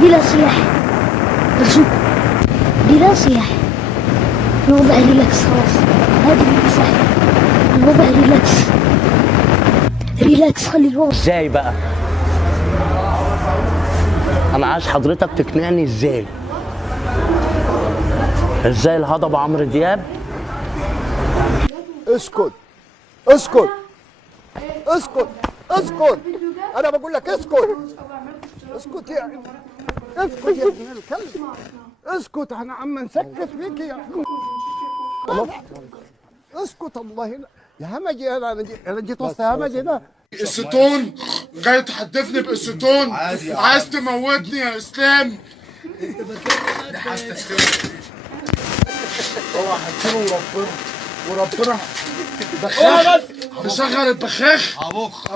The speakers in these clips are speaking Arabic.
بلا سياحة برجوك، بلا سياحة. الوضع ريلاكس خلاص، هذه المساحة. الوضع ريلاكس خلي الوضع. ازاي بقى؟ انا عايز حضرتك تقنعني ازاي الهضبة عمرو دياب. اسكت، انا بقول لك اسكت يا ابن الكلب، اسكت. انا عم نسكت فيك يا اسكت. الله يا همجي، انا جيت وسط همجي ده. الستون جاي تحدفني بقصتون، عايز تموتني يا اسلام. اوعى هتشيله وربنا بخاخ بشغل البخاخ. ابوخ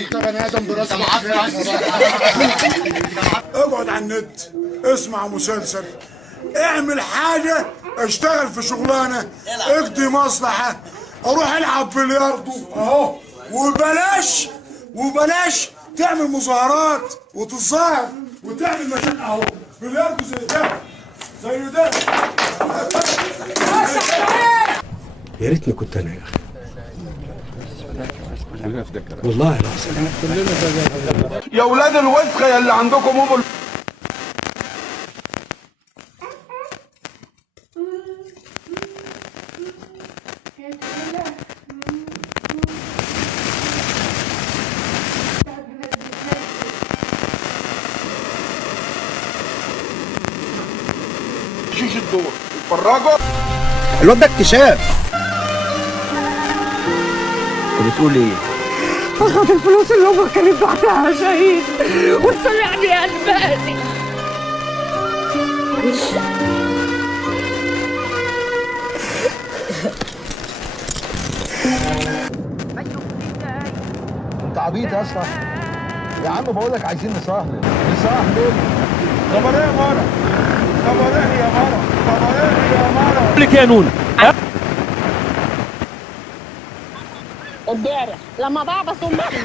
انت بني ادم براس اقعد على النت، اسمع مسلسل، اعمل حاجه، اشتغل في شغلانه، اقضي مصلحه، اروح العب بلياردو اهو. وبلاش تعمل مظاهرات وتظاهر وتعمل مشاكل اهو. بلياردو زي ده يا ريتني كنت انا يا اخي، والله العظيم. يا ولاد الوسخه يا اللي عندكم شيش الدور اتفرجوا. الواد ده اكتشاف. بتقول ايه؟ اخذ الفلوس اللي امك كانت بعتها شهيد وسمعني الباني. انت عبيط يا اسطى يا عم، بقول لك عايزين نصاحب ليه؟ خبر ايه يا مره؟ قول لك يا نون. امبارح لما بابا سمعني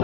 لا